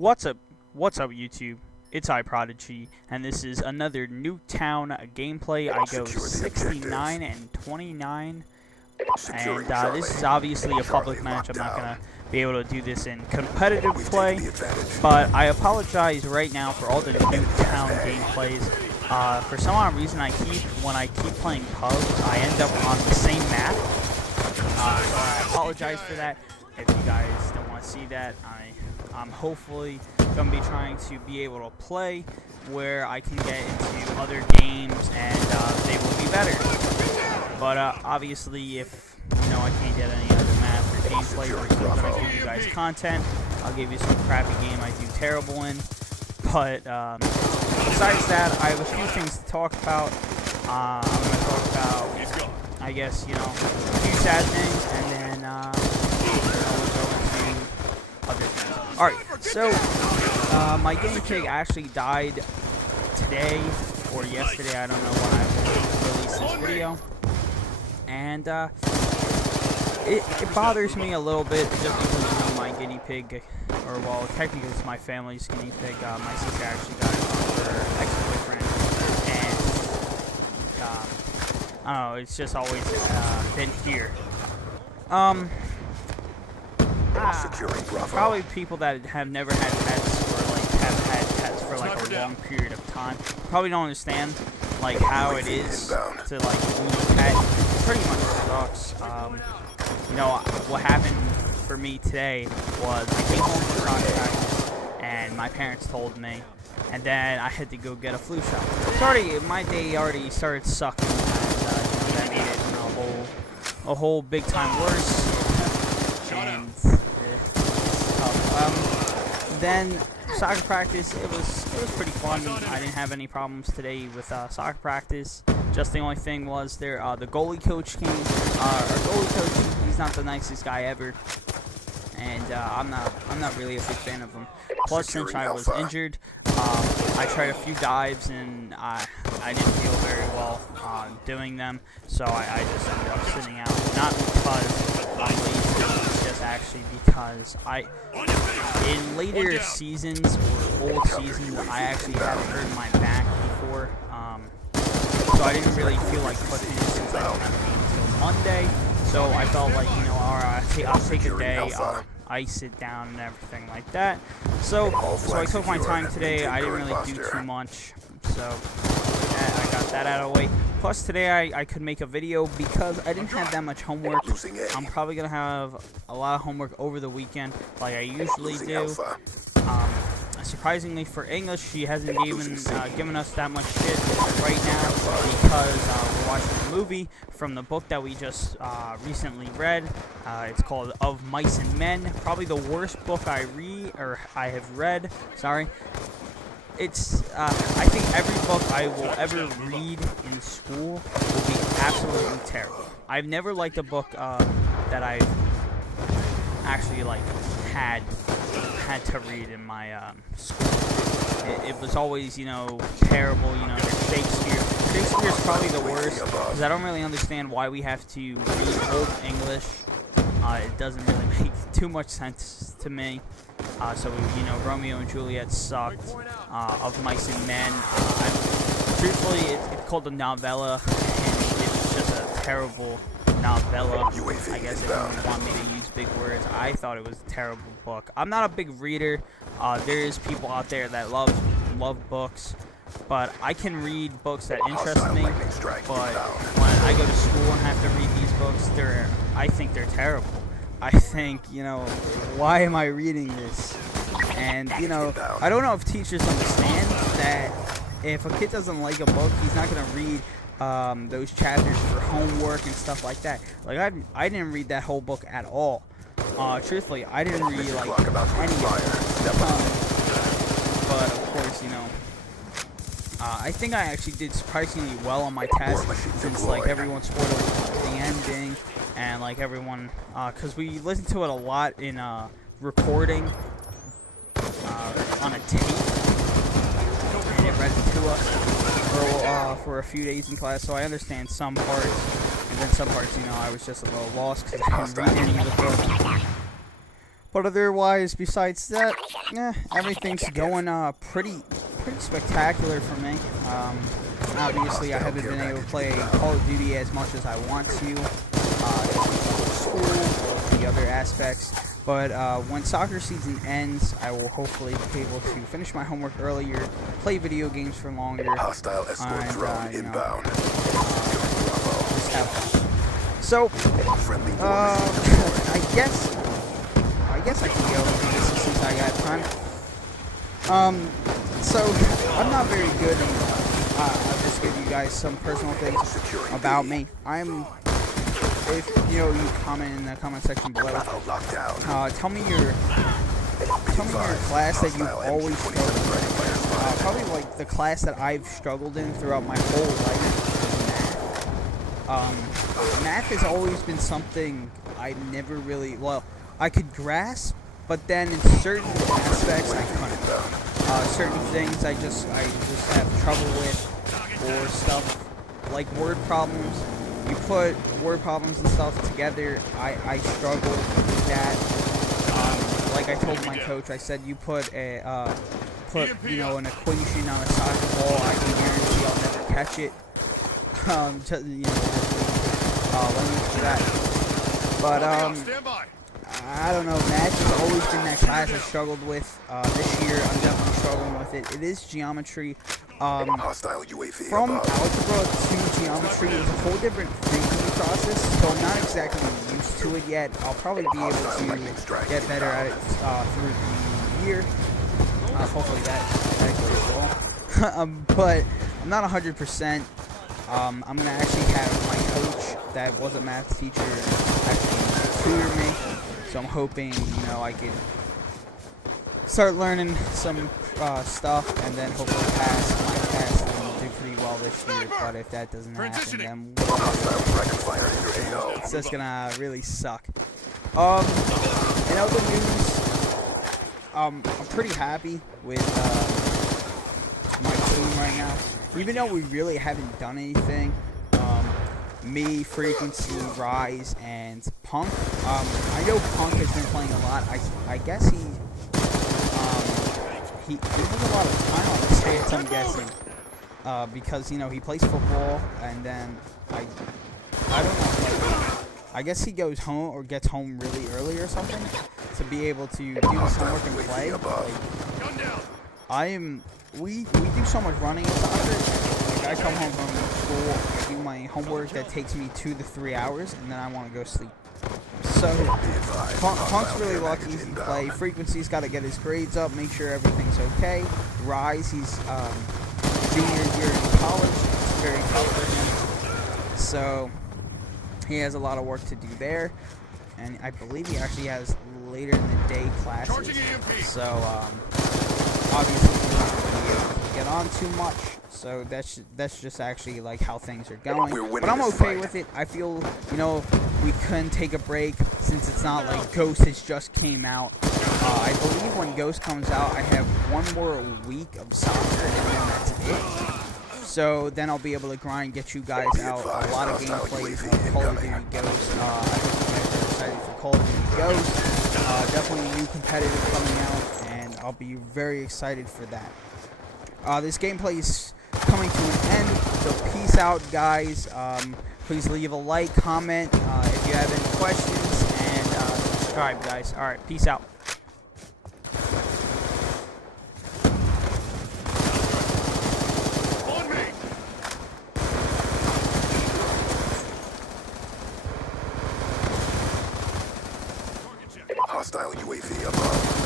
What's up YouTube? It's iProdigy, and this is another Nuketown gameplay. I go 69 and 29, and this is obviously a public match. I'm not gonna be able to do this in competitive play, but I apologize right now for all the Nuketown gameplays. For some odd reason, when I keep playing pub, I end up on the same map. So I apologize for that. If you guys don't want to see that, I'm hopefully going to be trying to be able to play where I can get into other games and they will be better. But obviously, if I can't get any other map or gameplay, we're still going to give you guys content. I'll give you some crappy game I do terrible in. But besides that, I have a few things to talk about. I'm going to talk about, I guess, a few sad things, and then we'll go into other things. Alright, so my guinea pig actually died today or yesterday. I don't know when I released this video. And it bothers me a little bit just because, my guinea pig, or well, technically it's my family's guinea pig. My sister actually got it from her ex-boyfriend. And I don't know, it's just always been here. Probably people that have never had pets or have had pets for a long period of time probably don't understand how it is to lose a pet. It pretty much sucks. What happened for me today was I came home from soccer practice and my parents told me, and then I had to go get a flu shot. My day already started sucking, and that made it a whole big time worse. And then soccer practice, it was pretty fun. I didn't have any problems today with soccer practice. Just the only thing was the goalie coach came. Our goalie coach, he's not the nicest guy ever, and I'm not really a big fan of him. Plus, since I was injured, I tried a few dives and I didn't feel very well doing them, so I just ended up sitting out. Not because I'm lazy, it's just actually because in later seasons or old seasons, I actually haven't hurt my back before. So I didn't really feel like pushing it since I don't have a game until Monday. So I felt like, alright, I'll take a day, I'll ice it down and everything like that. So I took my time today. I didn't really do too much. So I got that out of the way. Plus today I could make a video because I didn't have that much homework. I'm probably going to have a lot of homework over the weekend like I usually do. Surprisingly for English, she hasn't given us that much shit right now because we're watching a movie from the book that we just recently read. It's called Of Mice and Men. Probably the worst book I have read. Sorry. It's I think every book I will ever read in school will be absolutely terrible. I've never liked a book that I've actually had to read in my school. It was always, terrible, Shakespeare's probably the worst, because I don't really understand why we have to read Old English. It doesn't really make too much sense to me. So, Romeo and Juliet sucked. Of Mice and Men. Truthfully, it's called a novella, and it's just a terrible novella, I guess, if you want me to use big words. I thought it was a terrible book. I'm not a big reader. There is people out there that love books, but I can read books that interest me, but when I go to school and have to read these books, I think they're terrible. I think, why am I reading this? And, I don't know if teachers understand that if a kid doesn't like a book, he's not going to read those chapters for homework and stuff like that. I didn't read that whole book at all. Truthfully, I didn't read any of it. But of course, I think I actually did surprisingly well on my test, since everyone spoiled the ending, and everyone, because we listened to it a lot in recording on a tape, and it read it to us for a few days in class, so I understand some parts, and then some parts, I was just a little lost because I couldn't read any of the book. But otherwise, besides that, everything's going pretty spectacular for me. Obviously, I haven't been able to play Call of Duty as much as I want to. School, the other aspects. But when soccer season ends, I will hopefully be able to finish my homework earlier, play video games for longer, Hostile escort drone inbound. Just have fun. So, I guess I can go into this since I got time. So I'm not very good, and I'll just give you guys some personal things about me. If you comment in the comment section below, tell me your class that you've always struggled with. Probably like the class that I've struggled in throughout my whole life is math. Math has always been something I never really, I could grasp, but then in certain aspects I couldn't. Certain things I just have trouble with, or stuff like word problems. You put word problems and stuff together, I struggle with that. Like I told my coach, I said you put an equation on a soccer ball, I can guarantee I'll never catch it. Let me do that. But I don't know, math has always been that class I struggled with. This year I'm definitely struggling with it. It is geometry. Hostile UAV from algebra to geometry is a whole different thinking process, so I'm not exactly used to it yet. I'll probably be able to get better at it through the year. Hopefully that goes well. But I'm not 100%. I'm going to actually have my coach that was a math teacher actually tutor me. So I'm hoping, I could start learning some stuff and then hopefully pass my test and do pretty well this year. But if that doesn't happen, then it's just gonna really suck. In other news, I'm pretty happy with my team right now. Even though we really haven't done anything. Me, Frequency, Rise, and Punk. I know Punk has been playing a lot. I guess he has a lot of time on his hands, I'm guessing. Because, he plays football, and then, I don't know, I guess he goes home, or gets home really early or something, to be able to do his homework and play. We do so much running in soccer. I come home from school, I do my homework that takes me 2 to 3 hours, and then I want to go sleep. So, Punk's really lucky to play. Frequency's got to get his grades up, make sure everything's okay. Rise, he's junior year in college. It's very tough for him. So, he has a lot of work to do there. And I believe he actually has later in the day classes. So, obviously, he's not going to be able to get on too much. So that's just actually like how things are going. But I'm okay with it. I feel, we couldn't take a break since it's not like Ghost has just came out. I believe when Ghost comes out, I have one more week of soccer and then that's it. So then I'll be able to grind, get you guys out a lot of gameplays on Call of Duty Ghost. I think you guys are excited for Call of Duty Ghost. Definitely a new competitive coming out, and I'll be very excited for that. This gameplay is coming to an end, so peace out, guys. Please leave a like, comment if you have any questions, and subscribe, guys. Alright, peace out. Hostile UAV above.